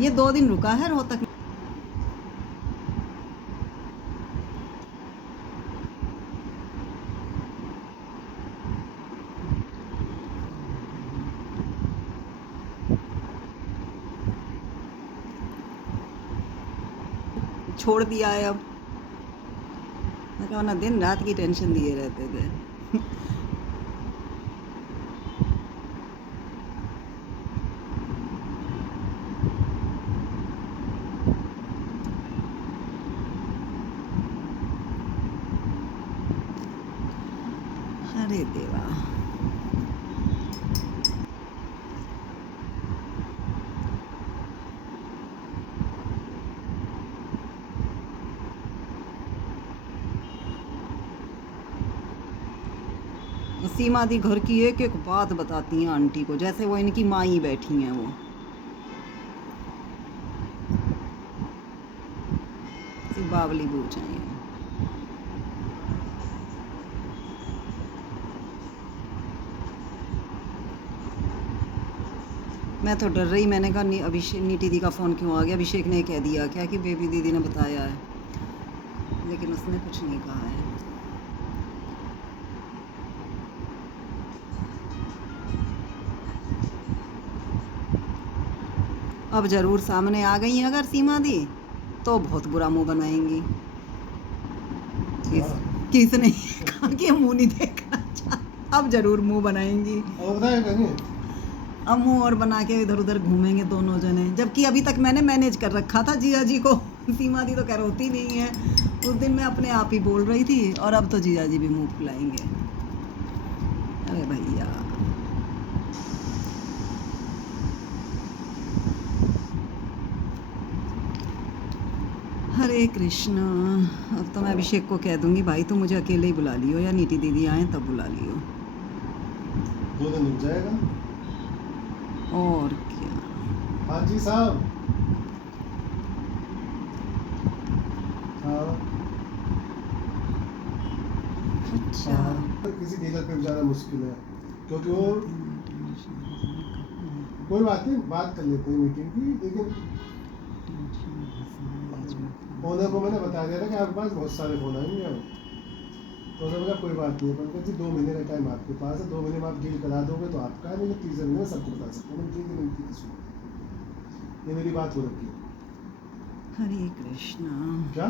ये 2 दिन रुका है रोहतक। छोड़ दिया है अब। मैं कहा ना, दिन रात की टेंशन दिए रहते थे। अरे देवा। सीमा दी घर की एक एक बात बताती हैं आंटी को, जैसे वो इनकी माँ ही बैठी हैं। वो बावली बूझ हैं ये। मैं तो डर रही, मैंने कहा अभिषेक, नीति दी का फ़ोन क्यों आ गया, अभिषेक ने कह दिया क्या कि बेबी दीदी ने बताया है, लेकिन उसने कुछ नहीं कहा है। अब ज़रूर सामने आ गई अगर सीमा दी तो बहुत बुरा मुंह बनाएंगी। किसने कहा कि मुंह नहीं देखना चाहता, अब ज़रूर मुंह बनाएंगी। अब मुंह और बना के इधर उधर घूमेंगे दोनों जने, जबकि अभी तक मैंने मैनेज कर रखा था जिया जी को। सीमा दी तो खैर होती नहीं है, उस दिन मैं अपने आप ही बोल रही थी, और अब तो जिया जी भी मुंह फुलाएंगे। अरे भैया, हरे कृष्णा। अब तो मैं अभिषेक को कह दूंगी, भाई तू मुझे अकेले ही बुला लियो, या नीति दीदी आए तब बुला लियो। 2 दिन रुक जाएगा। और क्या। हाँ जी साहब। हाँ। अच्छा। किसी डीलर पे जाना मुश्किल है, क्योंकि वो कोई बात नहीं, बात कर लेते हैं मीटिंग की, लेकिन ओनर को मैंने बता दिया था कि आपके पास बहुत सारे फोन आएंगे अब। तो उसने बोला कोई बात नहीं है, पंकज जी 2 महीने का टाइम आपके पास है, 2 महीने में आप डील करा दोगे तो आपका है, नहीं तो 3 महीने में सबको बता सकते हैं। ठीक है, नहीं ठीक है, सुनो, ये मेरी बात हो रखी है। हरे कृष्णा। क्या?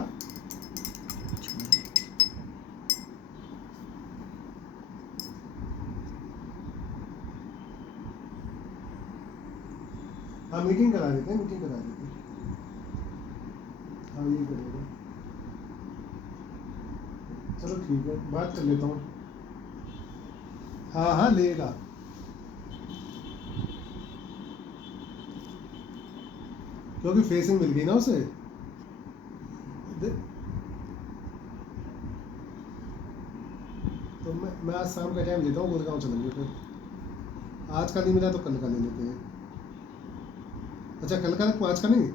हाँ मीटिंग करा देते हैं, मीटिंग करा देते हैं। हाँ यही करेगा। चलो ठीक है, बात कर लेता हूँ। हाँ हाँ लेगा। क्योंकि फेसिंग मिल गई ना उसे। तो मैं आज शाम का टाइम लेता हूँ, गुड़गांव चलेंगे फिर। आज का नहीं मिला तो कल का ले लेते हैं। अच्छा कल का, आज का नहीं।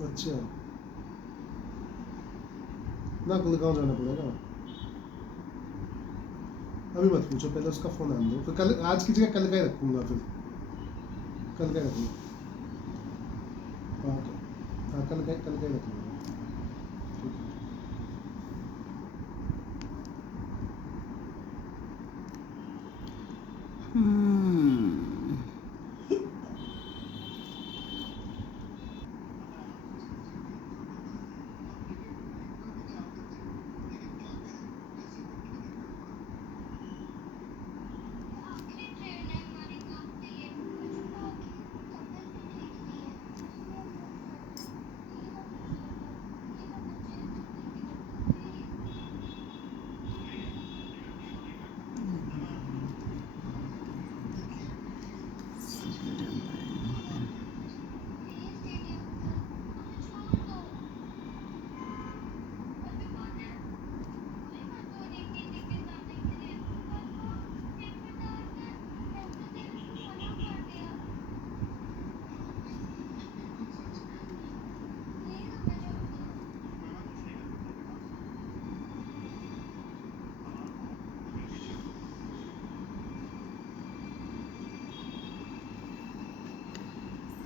अच्छा ना, गुड़गांव जाना पड़ेगा। अभी मत पूछो, पहले उसका फ़ोन आने दो, फिर कल, आज की जगह कल का ही रखूँगा, फिर कल का ही रखूँगा। हाँ हाँ, कल का ही रखूँगा।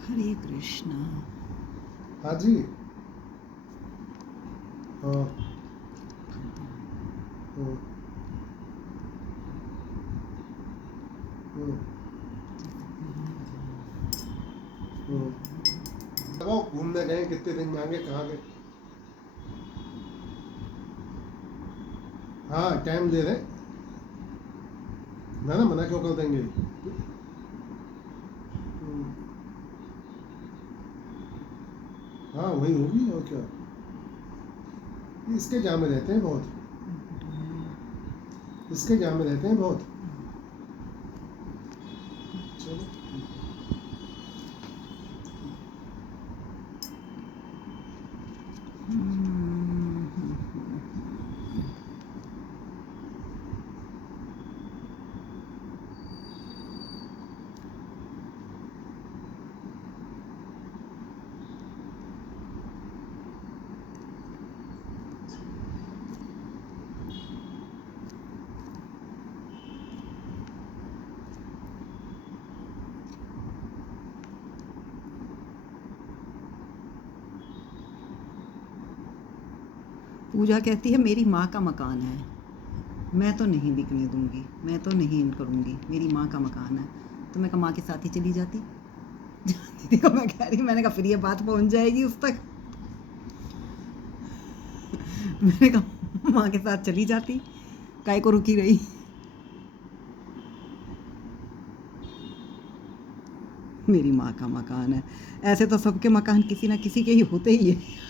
हरे कृष्णा। हाँ जी। हाँ। हम्म, हम्म, हम्म। बताओ घूमने गए कितने दिन में आएंगे, कहाँ गए? हाँ टाइम दे रहे, ना ना मना क्यों कर देंगे। हम्म, हाँ वही होगी और क्या। इसके जाम में रहते हैं बहुत, इसके जाम में रहते हैं बहुत। चलो पूजा कहती है मेरी माँ का मकान है, मैं तो नहीं बिकने दूंगी, मैं तो नहीं करूँगी, मेरी माँ का मकान है। तो मैं कहा माँ के साथ ही चली जाती। दीदी को मैं कह रही, मैंने कहा फिर ये बात पहुँच जाएगी उस तक। मैंने कहा माँ के साथ चली जाती, काय को रुकी रही। मेरी माँ का मकान है, ऐसे तो सबके मकान किसी ना किसी के ही होते ही है।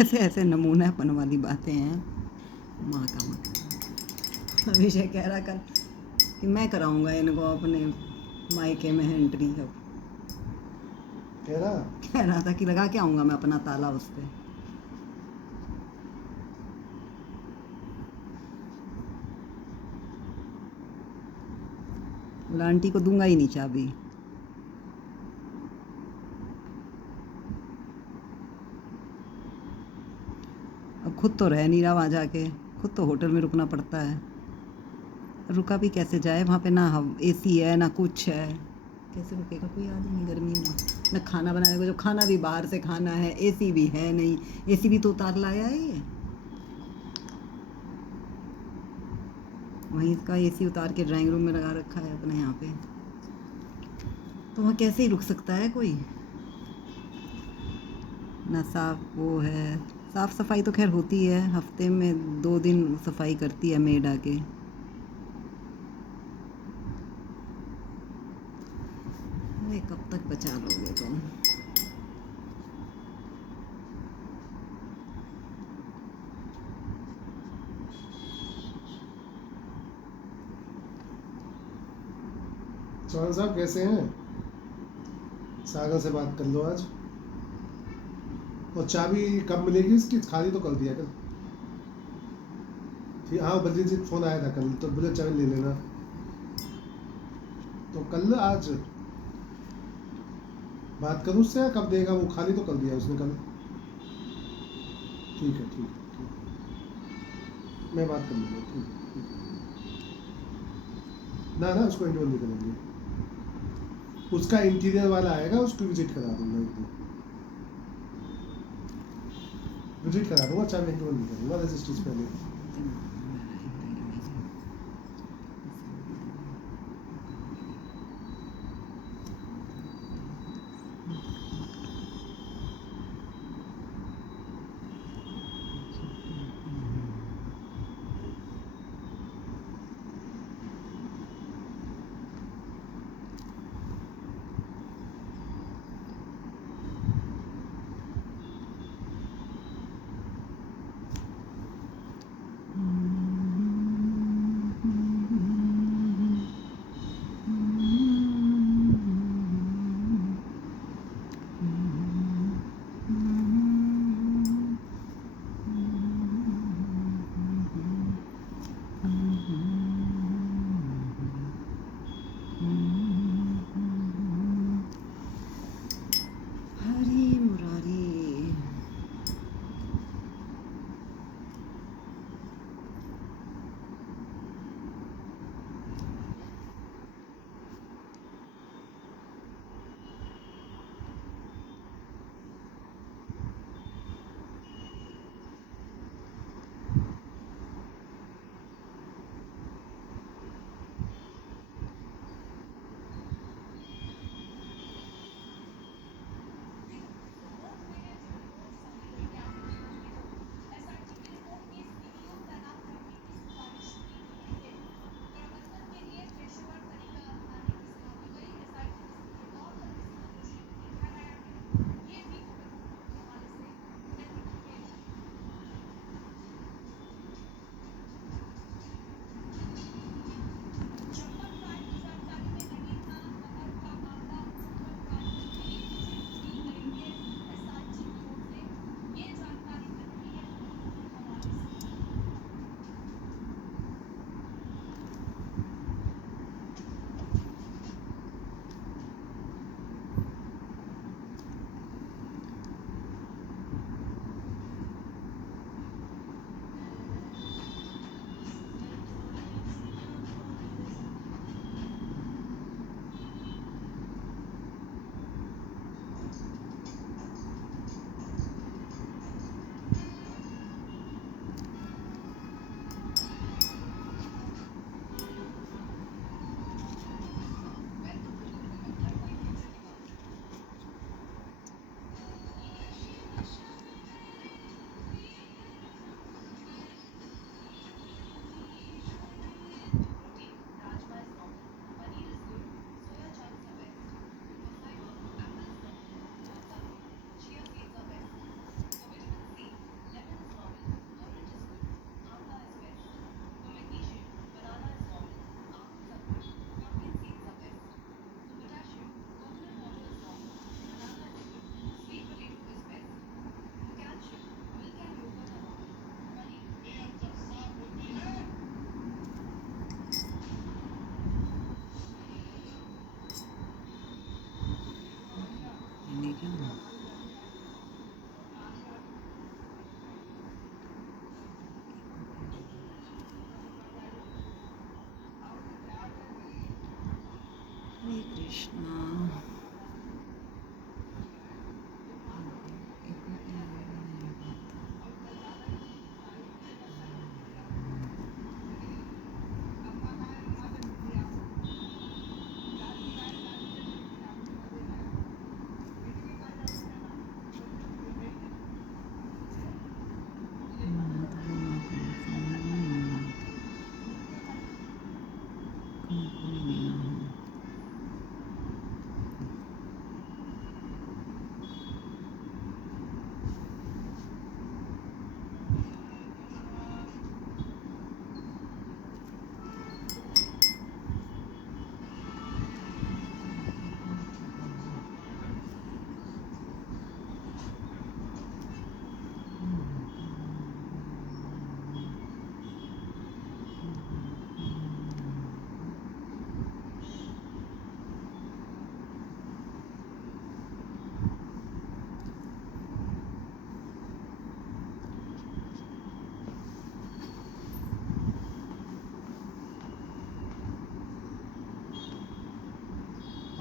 ऐसे ऐसे नमूनापन वाली बातें हैं। माँ का मकान। अभिषेक कह रहा कल कि मैं कराऊंगा इनको अपने मायके में एंट्री। अब कह रहा था कि लगा के आऊंगा मैं अपना ताला उस पर। आंटी को दूंगा ही नहीं चाबी। अब खुद तो रह नहीं रहा वहाँ जाके, खुद तो होटल में रुकना पड़ता है। रुका भी कैसे जाए वहाँ पे, ना एसी है ना कुछ है, कैसे रुकेगा कोई आदमी गर्मी में। ना खाना बनाने को, जो खाना भी बाहर से खाना है, एसी भी है नहीं, एसी भी तो उतार लाया है ये। वहीं इसका एसी उतार के ड्राइंग रूम में लगा रखा है अपने यहाँ पे, तो वहाँ कैसे ही रुक सकता है कोई। ना साफ वो है, साफ सफाई तो खैर होती है, हफ्ते में 2 दिन सफाई करती है मेड आके। अरे कब तक बचा लोगे तुम। चौहान साहब कैसे हैं? सागर से बात कर लो आज। और चाबी कब मिलेगी इसकी, खाली तो कर दिया कल। ठीक, हाँ बलजीत जी फोन आया था कल, तो बोले चाबी ले लेना। तो कल आज बात करूँ उससे, कब देगा वो, खाली तो कर दिया उसने कल। ठीक है ठीक है ठीक है, मैं बात कर लूँगा। ठीक है, ठीक है। ना ना उसको इंडोर नहीं करेंगे, उसका इंटीरियर वाला आएगा, उसको विजिट करा दूंगा एक दिन, विजिट करा दूंगा, चाबी इंडोर नहीं करूँगा रजिस्ट्रीज पहले।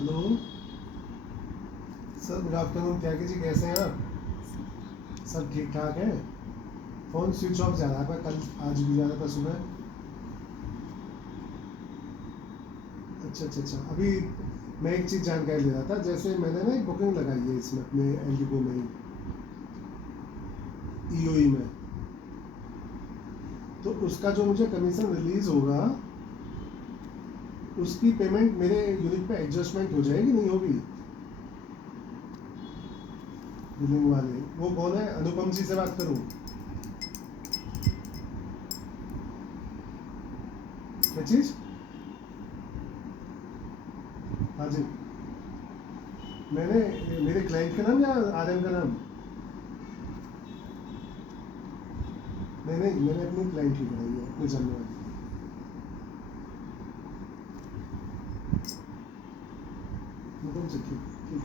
Hello sir, good afternoon. Tyagi ji कैसे हैं आप? सब ठीक ठाक है। फ़ोन स्विच ऑफ जा रहा है, कल आज भी जा रहा था सुबह। अच्छा। अभी मैं एक चीज़ जानकारी ले रहा था, जैसे मैंने ना एक बुकिंग लगाई है इसमें अपने एल्डिगो में ही, ईओई में, तो उसका जो मुझे कमीशन रिलीज होगा उसकी पेमेंट मेरे यूनिट पे एडजस्टमेंट हो जाएगी, नहीं होगी? बिलिंग वाले वो कौन है? अनुपम जी से बात करूं? क्या चीज़? हाँ जी। मैंने मेरे क्लाइंट का नाम या आरएम का नाम? नहीं, मैंने अपनी क्लाइंट की बनाई है, अपने जानने वाली। अनुपम से ठीक है।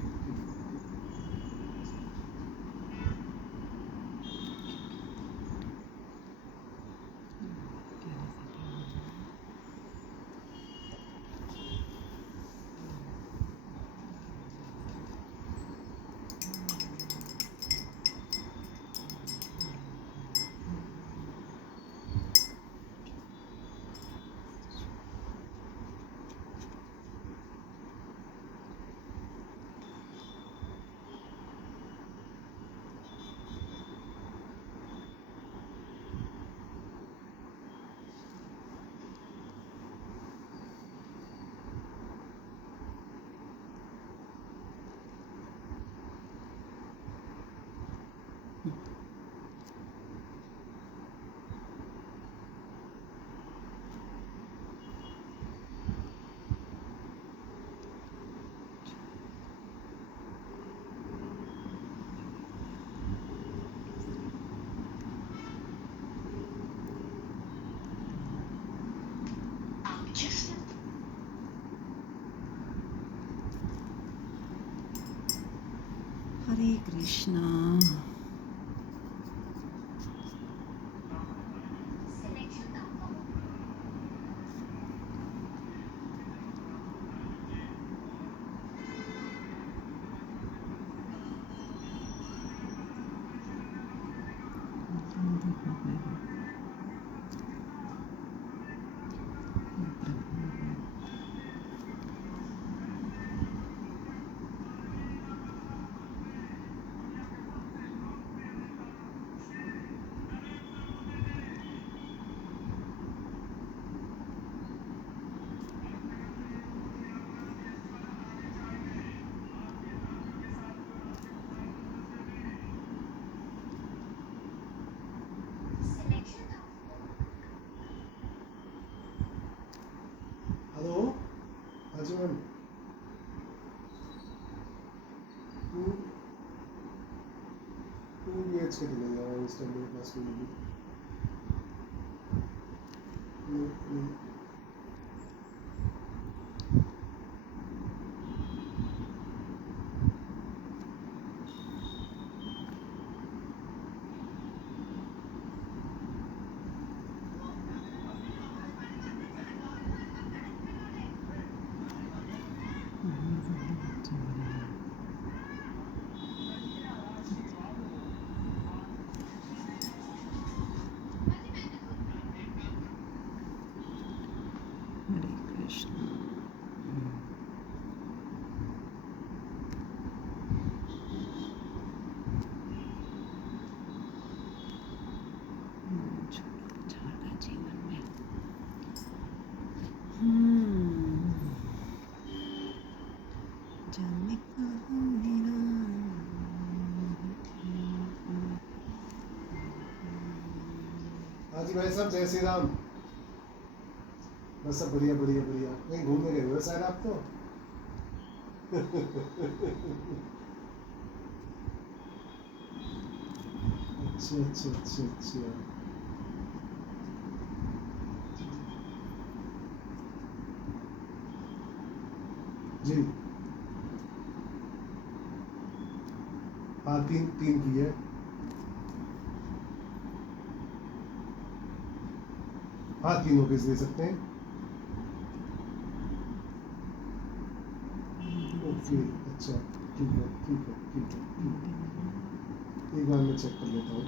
हरे कृष्णा। हेलो, हाँ जी मैम। टू बी एच के मिलेगा इस टाइम मेरे पास में भी। नहीं। हरे कृष्णा। छोड़ा जीवन में। जाने कहाँ मेरा। हाँ जी भाई साहब, जय श्री राम। बस सब बढ़िया। कहीं घूमने गए हो शायद आप तो? अच्छा। जी हाँ, तीन की है। हाँ, तीनों पीस दे सकते हैं। ओके, अच्छा, ठीक है, ठीक है, ठीक है, ठीक है। एक बार मैं चेक कर लेता हूँ।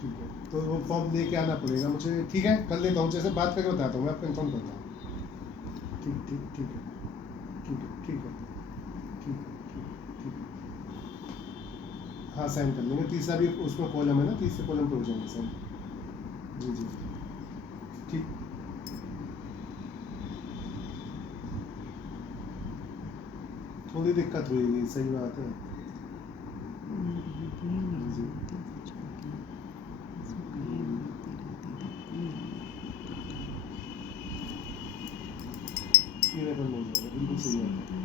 ठीक है, तो वो फॉर्म लेके आना पड़ेगा मुझे। ठीक है, कर लेता हूँ, जैसे बात करके बताता हूँ, मैं आपको इन्फॉर्म करता हूँ। ठीक ठीक ठीक है, ठीक है, ठीक है, ठीक है, ठीक है। हाँ, साइन कर लेंगे। तीसरा भी उसमें कॉलम है ना, तीसरे कॉलम पे हो जाएंगे साइन। जी जी, ठीक। थोड़ी दिक्कत हुई, सही बात है। जी, ये बंद हो जाएगा, बिल्कुल सही बात है।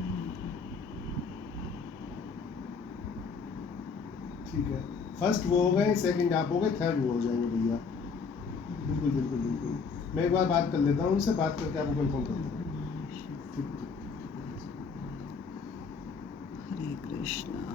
ठीक है, फर्स्ट वो हो गए, सेकंड आप हो गए, थर्ड वो हो जाएंगे भैया। बिल्कुल बिल्कुल बिल्कुल, मैं एक बार बात कर लेता हूँ उनसे, बात करके आपको इन्फॉर्म करता हूँ। ठीक ठीक। हरे कृष्णा।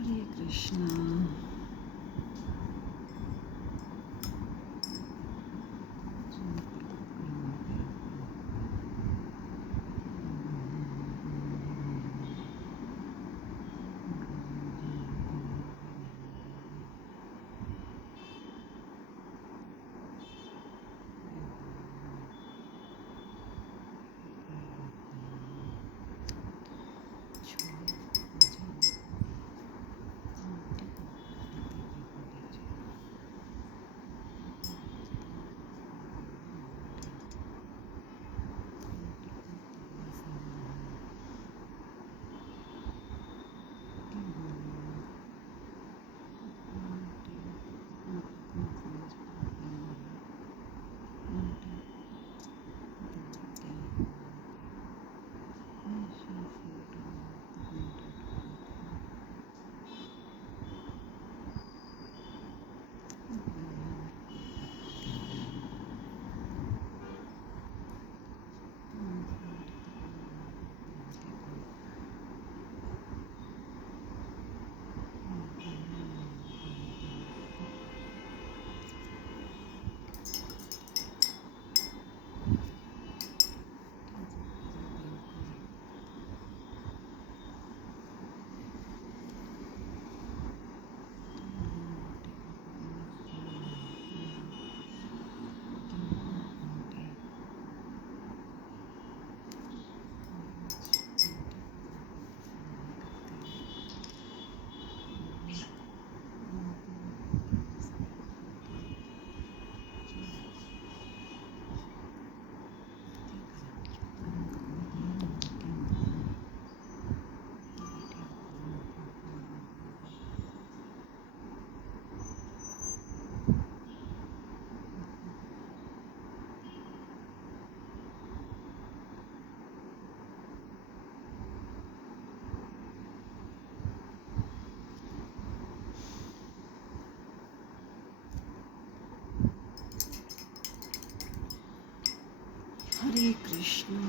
हरे कृष्णा। हरे कृष्णा।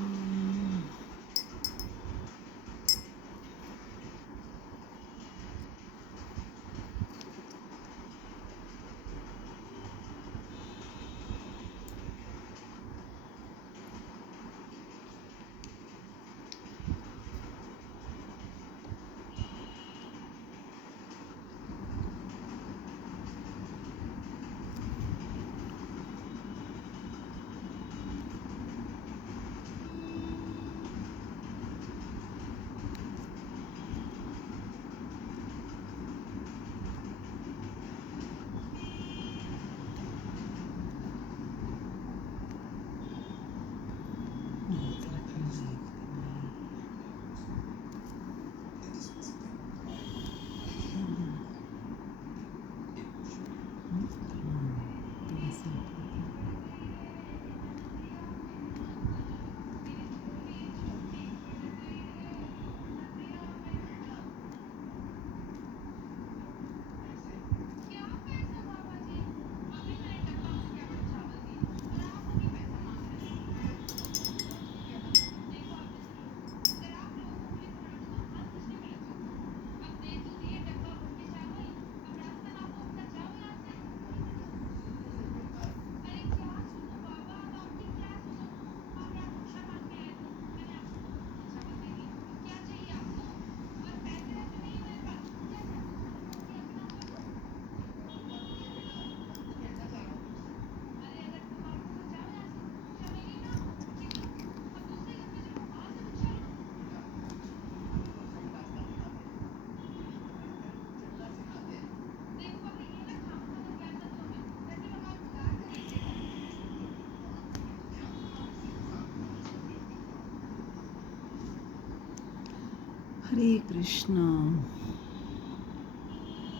हरे कृष्णा।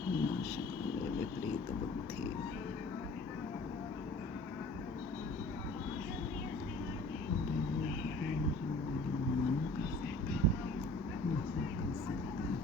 नाशकाले विपरीत बुद्धि। मन कर सकते हैं, नफरत कर सकते हैं।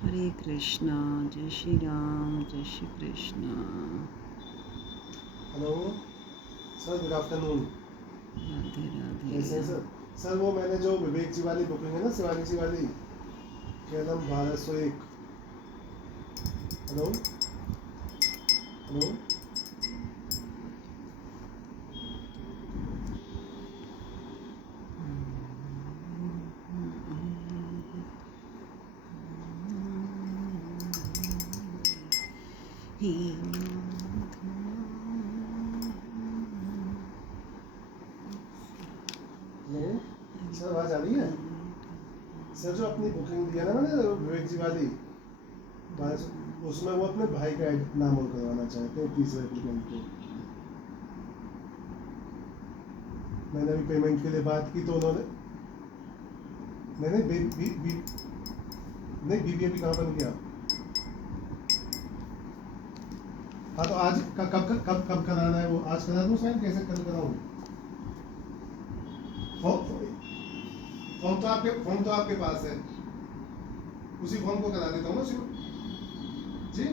हरे कृष्णा। जय श्री राम, जय Shri Krishna. Hello sir, good afternoon. Radhe Radhe. कैसे हैं सर? सर वो मैंने जो विवेक जी वाली बुकिंग है ना, शिवानी जी वाली, केवलम 1201। Hello hello. Hey hello sir, आवाज़ आ रही है? सर जो अपनी बुकिंग दिया ना मैंने विवेक जी वाली, बस उसमें वो अपने भाई का नाम और करवाना चाहते हैं, तीसरे एप्लीकेंट को। मैंने अभी पेमेंट के लिए बात की तो उन्होंने नहीं बीबी अभी कहाँ बन गया। हाँ तो आज कब कब कब कब कराना है? वो आज करा दूँ साइन, कैसे कल कराऊँ? फॉर्म तो आपके पास है, उसी फॉर्म को करा देता हूँ ना जी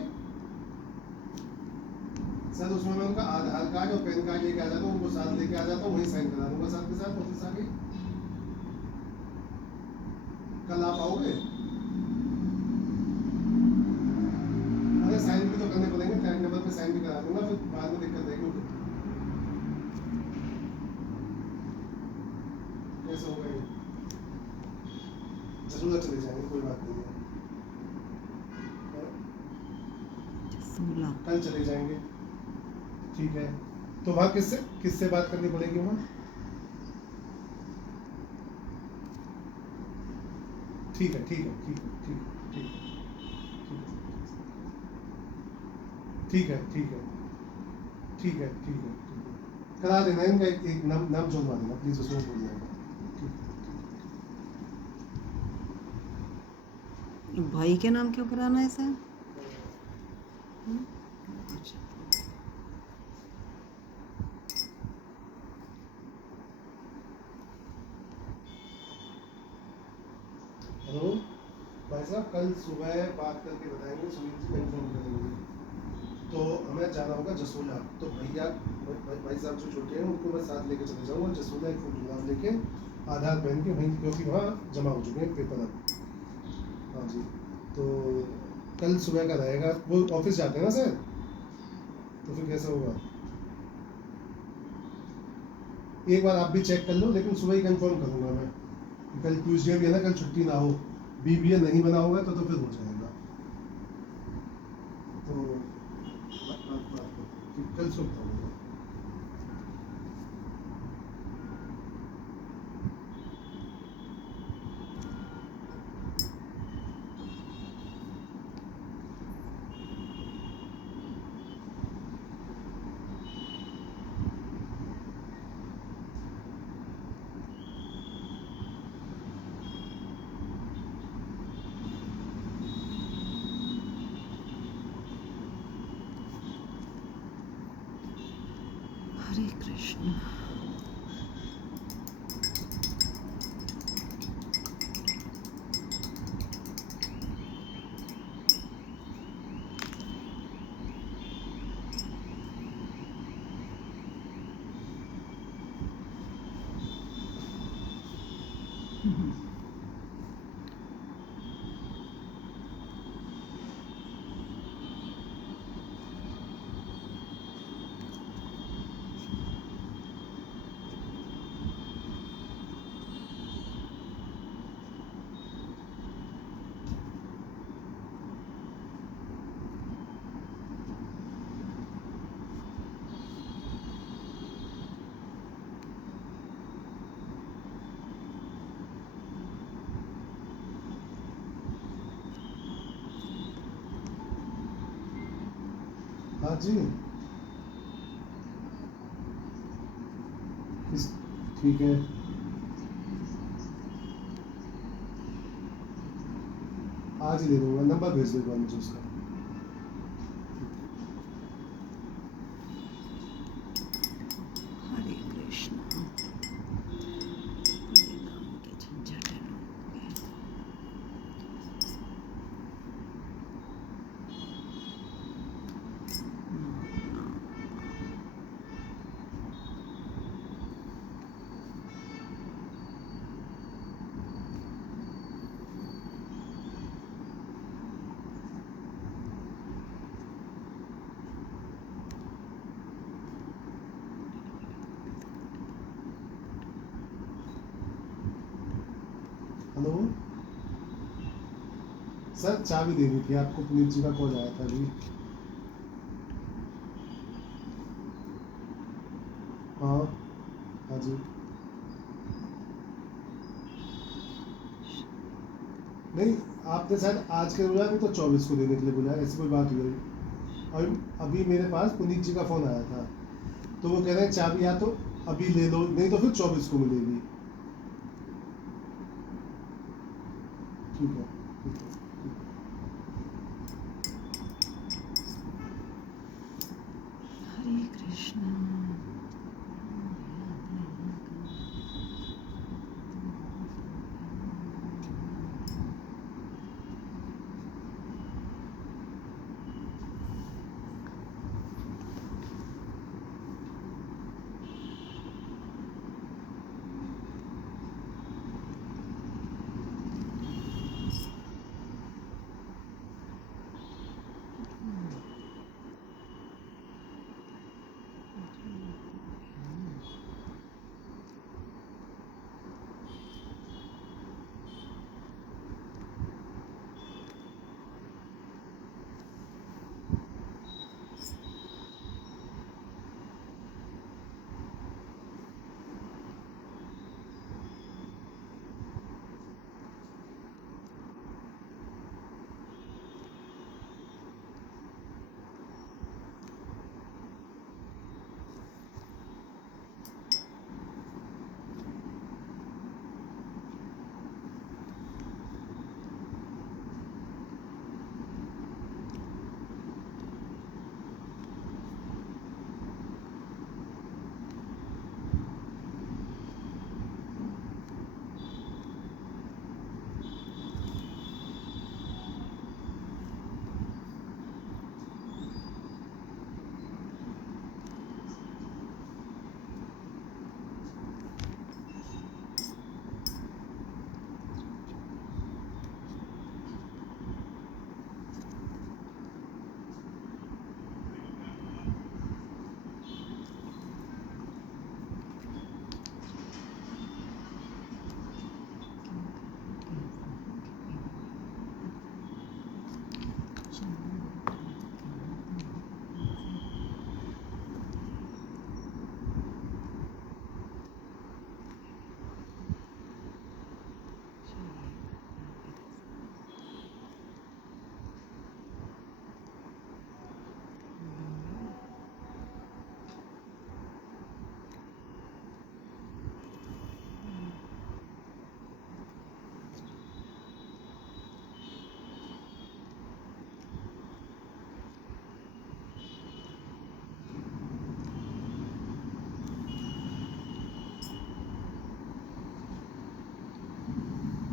सर। उसमें मैं उनका आधार कार्ड और पैन कार्ड लेके आ जाता हूँ, उनको साथ लेके आ जाता हूँ, वहीं साइन करा दूंगा साथ के साथ ऑफिस आके। कल आप आओगे? अरे साइन भी तो करने पड़ेंगे, टाइम टेबल पे साइन भी करा दूंगा, फिर बाद में दिक्कत रहेगी। कैसे होगा ये? जरूर चले जाएंगे, कोई बात नहीं है। 16। कल चले जाएंगे, ठीक है। तो वहाँ किससे किससे बात करनी पड़ेगी वहाँ? ठीक है ठीक है ठीक है ठीक है ठीक है ठीक है ठीक है ठीक है करा देना। इनका एक नाम जोड़वा देना प्लीज, उसमें बोल जाएगा। भाई के नाम क्यों कराना है सर? अच्छा। हेलो भाई साहब, कल सुबह बात करके बताएंगे, सुनील जी कंफर्म करेंगे। तो हमें जाना होगा जसोला, तो भैया भाई साहब जो छोटे हैं उनको मैं साथ लेके चले जाऊँगा जसोला, एक फोटोग्राफ लेके आधार पहन के वहीं, क्योंकि वहाँ जमा हो चुके हैं पेपर अब। हाँ जी, तो कल सुबह का रहेगा। वो ऑफिस जाते हैं ना सर, तो फिर कैसे होगा? एक बार आप भी चेक कर लो, लेकिन सुबह ही कंफर्म करूँगा मैं। कल ट्यूसडे भी है ना, कल छुट्टी ना हो, बीबीए नहीं बना होगा तो फिर हो जाएगा। तो कल सुबह होगा। हरे कृष्ण। हाँ जी ठीक है। आज ही दे दूंगा, नंबर भेज दूंगा मुझे उसका। हरे कृष्णा। बड़े काम के झंझट है लोगों के। हेलो सर, चाबी देनी थी आपको, पुनीत जी का कॉल आया था अभी। हाँ हाँ जी। नहीं, आपने शायद आज के बोला, नहीं तो 24 को देने के लिए बोला, ऐसी कोई बात हुई। और अभी मेरे पास पुनीत जी का फ़ोन आया था, तो वो कह रहे हैं चाबी या तो अभी ले लो, नहीं तो फिर 24 को मिलेगी। ठीक है ठीक है। हरे कृष्णा।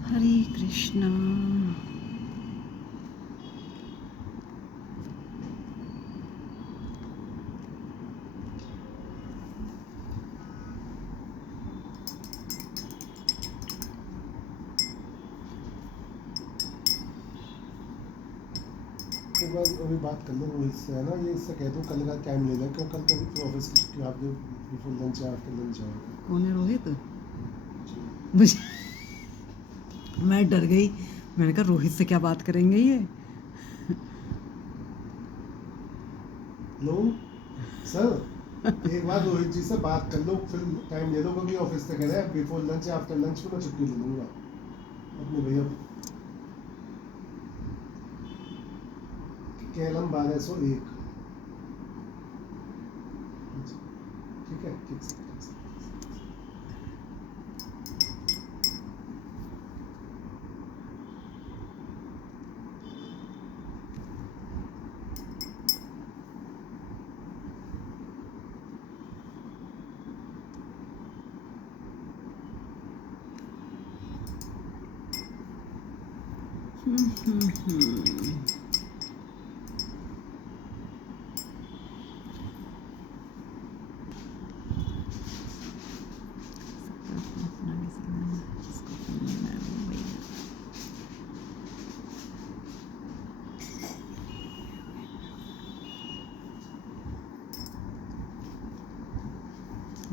हरे कृष्णा। एक बार अभी बात कर लो रोहित से, है ना, ये इससे कह दो कल का टाइम ले लें, क्यों कल तो फिर ऑफिस की छुट्टी, आपके बिफोर लंच या आफ्टर लंच आएगा। कौन है रोहित? जी। मुझे मैं डर गई, मैंने कहा रोहित से क्या बात करेंगे ये। लो सर, एक बार रोहित जी से बात कर लो, फिर टाइम ले लो, क्योंकि ऑफिस से कह रहे हैं बिफोर लंच या आफ्टर लंच को मैं छुट्टी ले लूँगा अपने भैया। केलम 1201। ठीक है, ठीक से, ठीक से।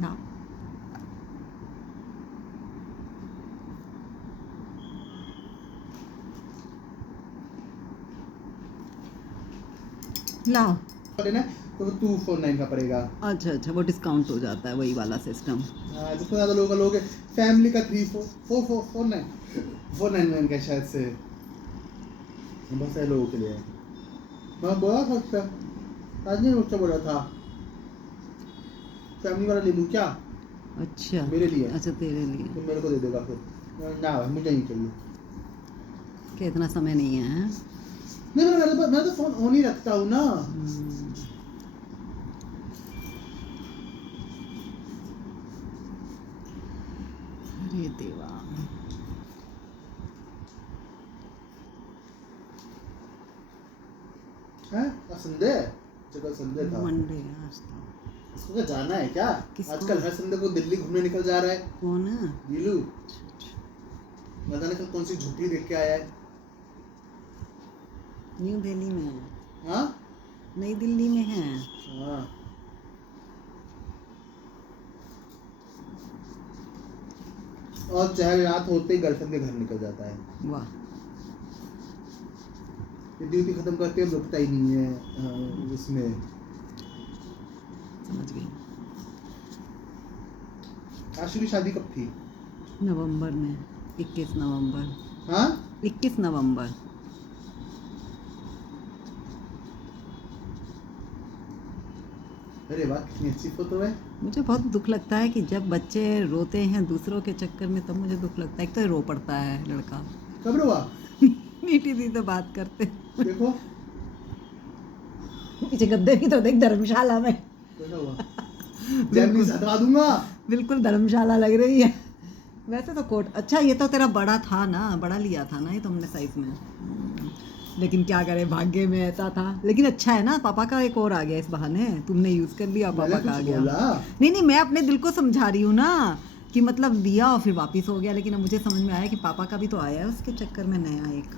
ना लाओ। लेना तो वो 249 का पड़ेगा। अच्छा अच्छा, वो डिस्काउंट हो जाता है, वही वाला सिस्टम। हाँ, जितना ज़्यादा लोग लोगे फैमिली का 499 का शायद से बहुत सारे लोगों के लिए है। मैं बोला था उससे, आज नहीं उससे बोला था फैमिली वाला ले लूँ क्या अच्छा मेरे लिए? अच्छा, तेरे लिए तो मेरे को दे देगा फिर। ना मुझे नहीं चाहिए। कि इतना समय नहीं है, हैं? नहीं मैं तो फोन ऑन ही रखता हूँ ना। अरे देवा, हैं? संडे जगह संडे था। मंडे है आज तो। इसको क्या जाना है क्या? किसको? आजकल हर संडे को दिल्ली घूमने निकल जा रहा है। कौन है? नीलू न जाने कल कौन सी झूठी देख के आया है। न्यू दिल्ली में है, हाँ नई दिल्ली में है। हाँ और चाहे रात होते ही गर्लफ्रेंड के घर निकल जाता है। वाह, ये ड्यूटी खत्म करते हैं रुकता ही नहीं है। उसमें समझ गई। आशु की शादी कब थी? नवंबर में, 21 नवंबर। हाँ 21 नवंबर। अरे वाह कितनी अच्छी फोटो है। मुझे बहुत दुख लगता है कि जब बच्चे रोते हैं दूसरों के चक्कर में, तब मुझे दुख लगता है। एक तो रो पड़ता है लड़का। कब रोआ? मीठी दी तो बात करते, देखो पीछे गद्दे की तो देख, धर्मशाला में। कैसा हुआ? जैमनी हटवा दूंगा। बिल्कुल धर्मशाला लग रही है। वैसे तो कोट अच्छा, ये तो तेरा बड़ा था ना, बड़ा लिया था ना ये तुमने साइज में। लेकिन क्या करे, भाग्य में ऐसा था। लेकिन अच्छा है ना, पापा का एक और आ गया इस बहाने, तुमने यूज कर लिया, पापा मैंने का आ कुछ गया। बोला? नहीं नहीं, मैं अपने दिल को समझा रही हूँ ना, कि मतलब दिया और फिर वापस हो गया। लेकिन अब मुझे समझ में आया कि पापा का भी तो आया है उसके चक्कर में नया एक।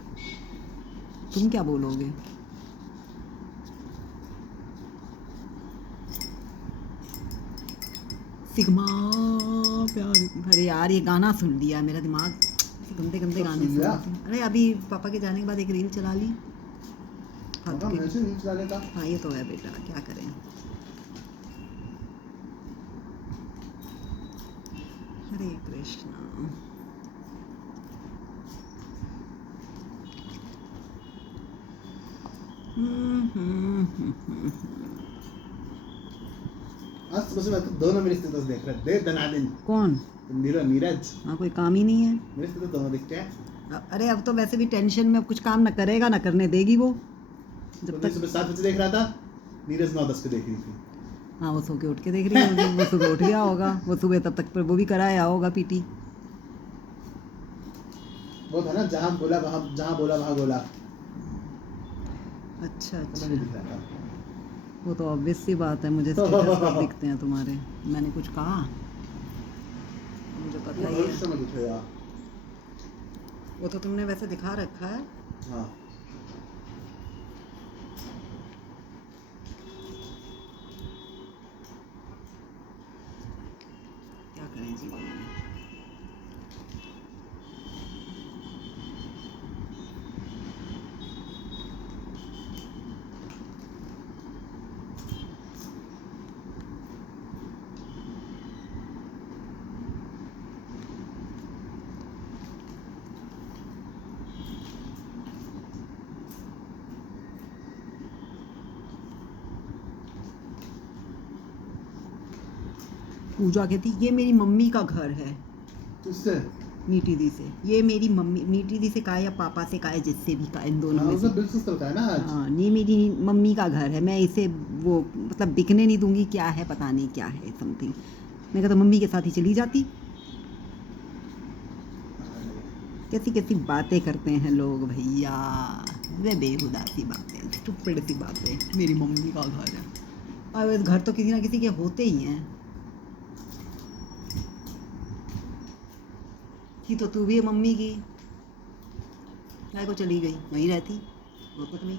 तुम क्या बोलोगे? सिग्मा प्यार। अरे यार, ये गाना सुन लिया, मेरा दिमाग गंदे गंदे कब गाने सुन सुन लिया? रहे थे। अरे अभी पापा के जाने के बाद एक रील चला ली। पापा मैंने नहीं चलाने का। हाँ ये तो है बेटा, क्या करें। हरे कृष्णा। आज सुबह से मैं तो दोनों मेरे स्टेटस देख रहे दे दनादिन। कौन? नीरज हाँ, कोई काम ही नहीं है। मेरे स्टेटस दोनों दिखते हैं। अरे अब तो वैसे भी टेंशन में, अब कुछ काम ना करेगा ना करने देगी वो, तो जब मैं तक। सुबह 7 बजे देख रहा था, नीरज 9-10 पे देख रही थी। हाँ, वो सो के उठ के देख रही होगी। वो सुबह उठ गया होगा, वो सुबह तब तक पर वो भी कराया होगा पीटी। वो था ना जहाँ बोला वहाँ गोला। अच्छा तो अच्छा, मैं नहीं दिख रहा था। वो तो ऑब्वियस सी बात है, मुझे स्टेटस कब दिखते हैं तुम्हारे? मैंने कुछ कहा? मुझे पता ही है। भविष्य में दिखेगा। वो तो तुमने वैसे दिखा रखा है। हाँ क्या करें जीवन में। पूजा कहती ये मेरी मम्मी का घर है, किससे? मीठी दी से। ये मेरी मम्मी, मीठी दी से कहा या पापा से कहा, जिससे भी कहा, इन दोनों में से। उसने बिल्कुल चलता है ना आज। हाँ, ये मेरी मम्मी का घर है, मैं इसे वो मतलब बिकने नहीं दूंगी, क्या है पता नहीं क्या है समथिंग। मैं कहता मम्मी के साथ ही चली जाती। कैसी कैसी बातें करते हैं लोग भैया, वे बेहुदा सी बातें, स्टूपिड सी बातें। मेरी मम्मी का घर है, और घर तो किसी ना किसी के होते ही हैं। थी तो तू भी है मम्मी की, काय को चली गई, वहीं रहती रोहतक में।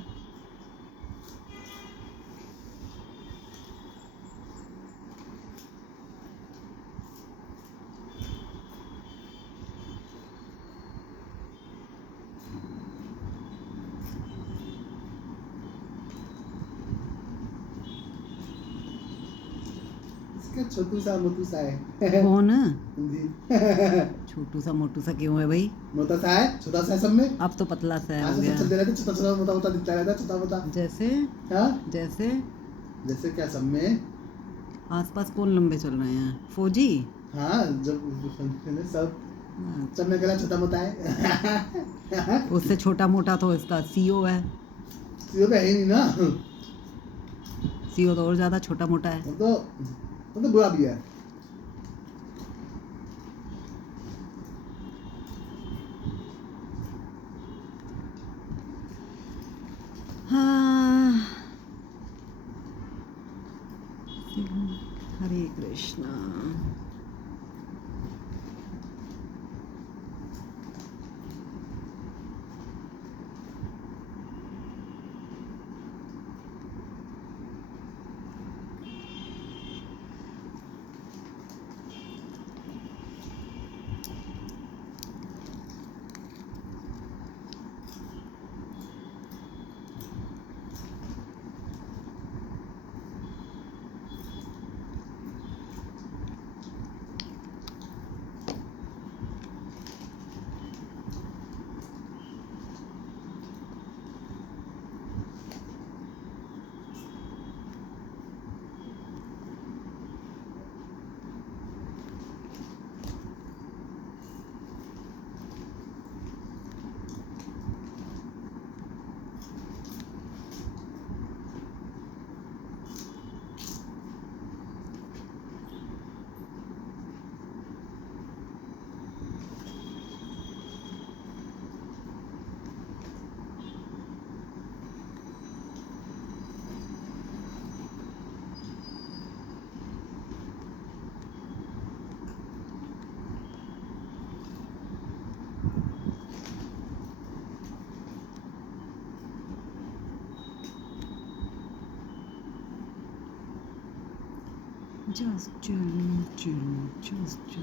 इसका छोटू सा मोटू सा है। कौन हिंदी। छोटू सा मोटू सा क्यों है भाई? मोटा सा है, छोटा सा है सब में। अब तो पतला सा है आज हो से गया। सब चलते रहते, छोटा छोटा मोटा मोटा दिखता रहता है, छोटा मोटा। जैसे हाँ जैसे जैसे क्या सब में। आसपास कौन लंबे चल रहे हैं? फौजी? हाँ जब सब सब ने कहा छोटा मोटा है। उससे छोटा मोटा तो इसका सीओ है। ये तो है ही नहीं ना। सीओ तो और ज्यादा छोटा मोटा है। वो तो बुरा भी है। हाँ। हरे कृष्णा। Just chill, just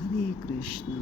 हरे कृष्णा।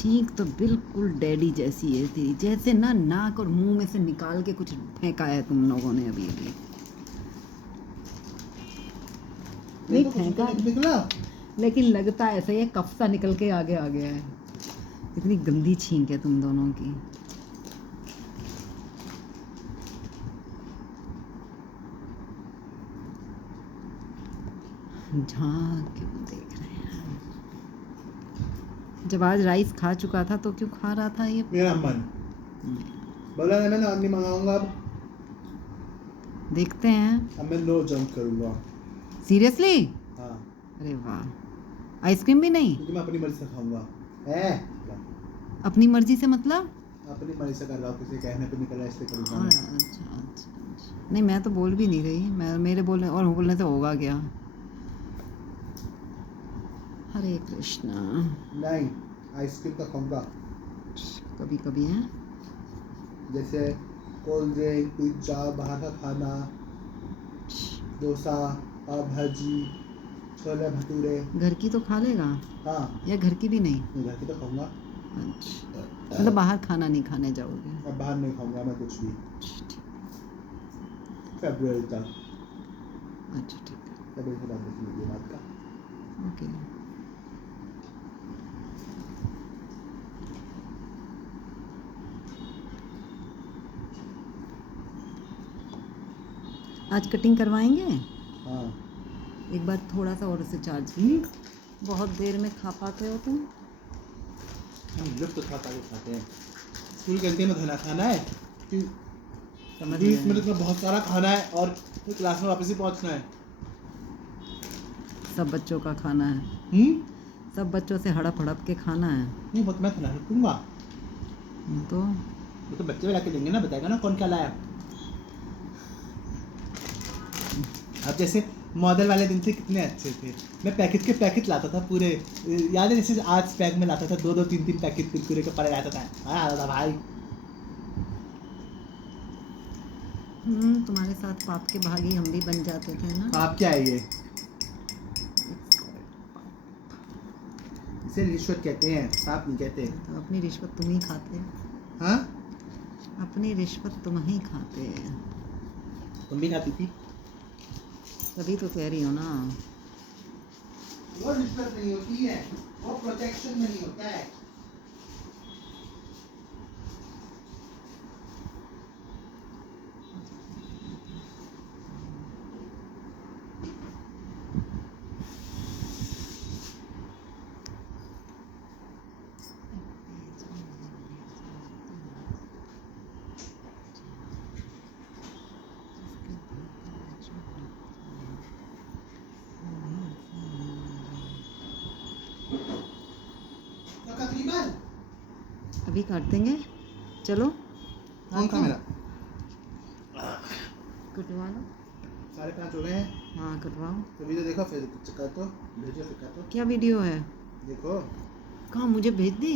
छींक तो बिल्कुल डैडी जैसी है तेरी, जैसे ना नाक और मुंह में से निकाल के कुछ फेंका है तुम लोगों ने अभी अभी। नहीं तो कुछ फेंका, तो निकला। लेकिन लगता ऐसा ही है, कफ सा निकल के आगे आ गया है। इतनी गंदी छींक है तुम दोनों की। झांक क्यों देख रहे हैं? जब आज राइस खा चुका था तो क्यों खा रहा था ये? मेरा मन बोला ना, मैंने और नहीं मंगाऊंगा अब। देखते हैं। अब मैं नो जंप करूंगा। सीरियसली? हाँ, अरे वाह, आइसक्रीम भी नहीं? क्योंकि मैं अपनी मर्जी से खाऊंगा। है अपनी मर्जी से मतलब? अपनी मर्जी से कर रहा हूँ, किसी कहने पे निकल रहा है इसलिए करूंगा मैं। अच्छा। नहीं मैं तो बोल भी नहीं रही, मैं मेरे बोलने और बोलने से होगा क्या? हरे कृष्णा। नहीं, आइसक्रीम तो खाऊंगा। कभी कभी है। जैसे कोल्ड ड्रिंक, पिज्जा, बाहर का खाना, डोसा, पाव भाजी, छोले भटूरे। घर की तो खा लेगा हाँ, या घर की भी नहीं? मैं घर की तो खाऊंगा। अच्छा, मतलब बाहर खाना नहीं खाने जाओगे? अब बाहर नहीं खाऊंगा मैं कुछ भी फरवरी तक। अच्छा ठीक है, फरवरी के बाद देखेंगे बात का। ओके। आज कटिंग करवाएंगे? हाँ, एक बार थोड़ा सा और से चार्ज, बहुत देर में खा पाते हो तुम? हम जब तो खाते हैं। स्कूल कैंटीन में खाना खाना है कि समझ 20 गए। मिनट में बहुत सारा खाना है और फिर क्लास में वापस ही पहुंचना है। सब बच्चों का खाना है, सब बच्चों से हड़प हड़प के खाना है। नहीं, बहुत मैं खिला दूंगा। तो वो तो बच्चे ला के देंगे ना, बताएगा ना कौन क्या लाया। अब जैसे मॉडल वाले दिन थे कितने अच्छे थे। मैं पैकेट के पैकेट लाता था पूरे, याद है जैसे आज पैक में लाता था 2-2 3-3 पैकेट कुरकुरे के पड़े लाता था। हाँ आता था भाई। तुम्हारे साथ पाप के भागी हम भी बन जाते थे ना। आप क्या है ये? इसे रिश्वत कहते हैं, पाप नहीं कहते। तो अपनी रिश्वत तुम ही खाते। हाँ, अपनी रिश्वत तुम ही खाते। तुम भी खाती थी। तभी तो कह रही हो ना। वो रिश्वत नहीं होती है, वो प्रोटेक्शन में नहीं होता है। तो तकरीबन अभी काट देंगे, चलो। कौन था मेरा? कटवा लो। 5:30 हो गए हैं। हाँ कटवाओ। तो वीडियो देखो फिर कर तो भेजो, फिर कर तो क्या वीडियो है? देखो। कहाँ, मुझे भेज दी?